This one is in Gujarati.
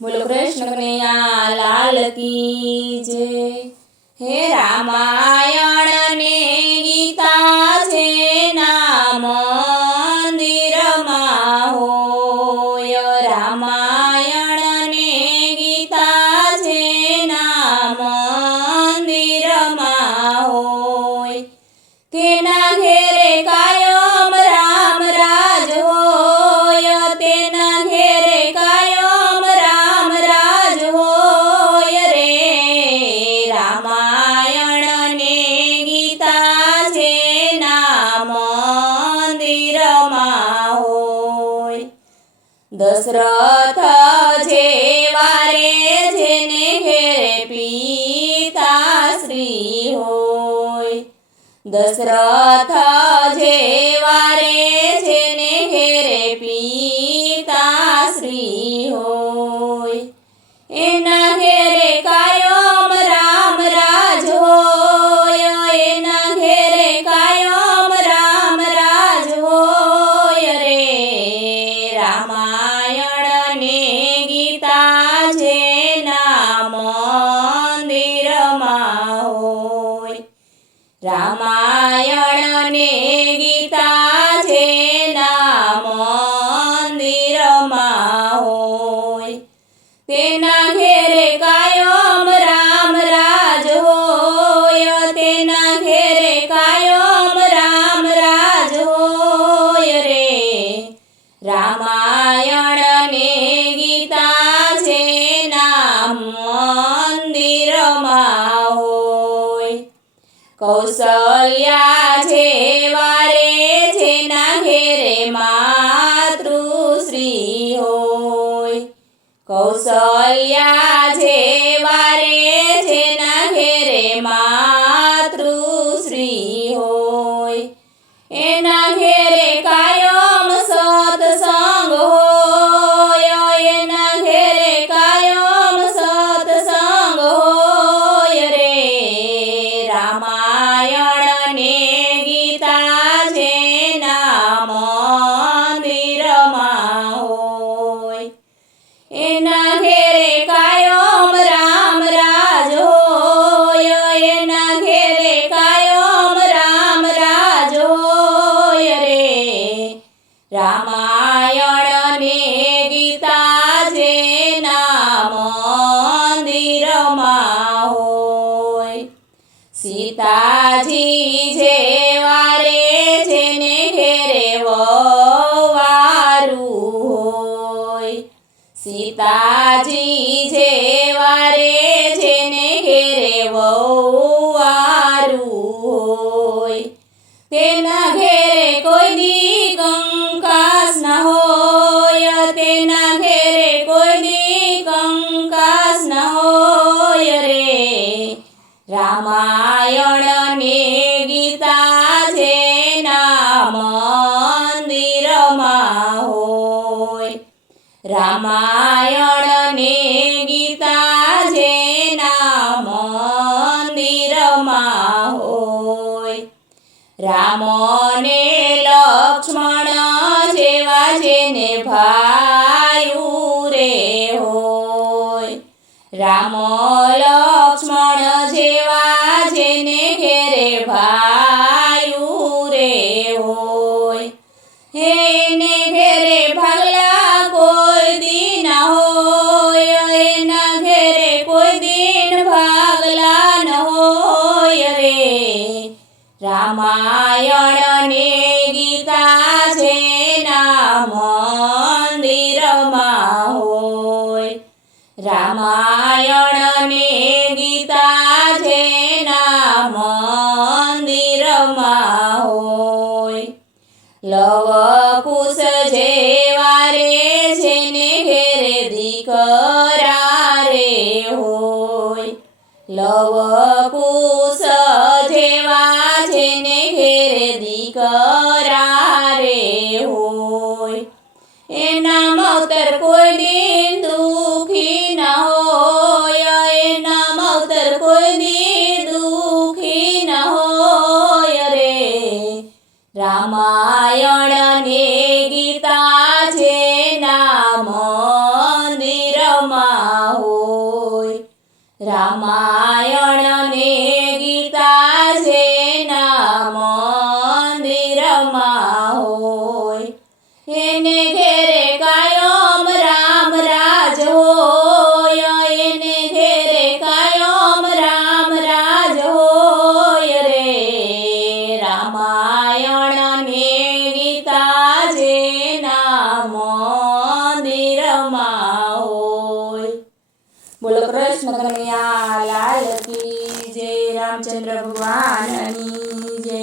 બોલો કૃષ્ણ કનૈયા લાલ કી જય। હે રામાયણ ને ગીતા છે ના મંદિરમાં હોય। રામાયણ ને ગીતા છે ના મંદિરમાં હોય। તેના ઘેરે કાયમ રામ રાજ હોય। તેના ઘેરે કાયમ રામ રાજ હોય રે। રામાયણ ને ગીતા છે ના મંદિરમાં હોય। દશરથ જેવા રે જેને ઘેરે પિતાશ્રી હોય। દશરથ જેવા રે જેને ઘેરે પિતાશ્રી હોય। એના ઘેરે કાયમ રામ રાજ હોય। એના ઘેરે કાયમ રામ રાજ હોય રે। રામાયણ ને ગીતા છે ના મંદિરમાં હોય। રામાયણ ને ગીતા છે ના મંદિરમાં હોય। તેના ઘેરે કાયમ રામ રાજ હોય। તેના ઘેરે કાયમ રામ રાજ હોય રે। રામાયણ ને ગીતા છે ના મંદિરમાં હોય। કૌશલ્યા જેવા રે જેના ઘેરે માતૃશ્રી હોય। કૌશલ્યા જેવા રે જેના ઘેરે માતૃશ્રી હોય। એના ઘેરે કાયમ સત્સંગ હોય। એના ઘેરે કાયમ સત્સંગ હોય રે। રામાયણ ને ગીતા છે ના મંદિરમાં હોય। એના ઘેરે કાયમ રામ રાજ હોય। એના ઘેરે કાયમ રામ રાજ હોય રે। રામાયણ ને ગીતા છે ના મંદિરમાં હોય। સીતાજી જેવા રે જેને ઘેરે વહુવારું હોય। સીતાજી જેવા રે જેને ઘેરે વહુવારું હોય। તેના ઘેરે કોઈ દી કંકાસ ના હોય। તેના ઘેરે કોઈ દી કંકાસ ના હોય રે। રામાયણ ને ગીતા છે ના મંદિરમાં હોય। રામાયણ ને ગીતા છે ના મંદિરમાં હોય। રામ ને લક્ષ્મણ જેવા જેને ભાયું રે હોય। રામ લક્ષ્મણ જેવા જેને ઘેરે ભાયું રે હોય। એને ઘેરે ભાગલા કોઈ દી ના હોય। એના ઘેરે કોઈ દિન ભાગલા ન હોય રે। રામાયણ ને ગીતા છે ના મંદિરમાં હોય। રામાયણ ને ગીતા છે ના મંદિરમાં હોય। લવ કુશ જેવા રે જેને ઘેરે દીકરા રે હોય। લવ કુશ જેવા જેને ઘેરે દીકરા રે હોય। એના માવતર કોઈ દિન દુખી ના હોય। એના માવતર કોઈ દિન દુખી ના હોય રે। રામાયણ ને ગીતા છે ના મંદિરમાં રામાયણ ને ગીતા જેના મંદિરમાં હોય એને ઘેરે કાયમ રામ રાજ હોય એને ઘેરે કાયમ રામ રાજ હોય રે રામાયણ ને ગીતા જેના મંદિરમાં હોય બોલો કૃષ્ણ કનૈયા લાલ કી જય રામચંદ્ર ભગવાનની જય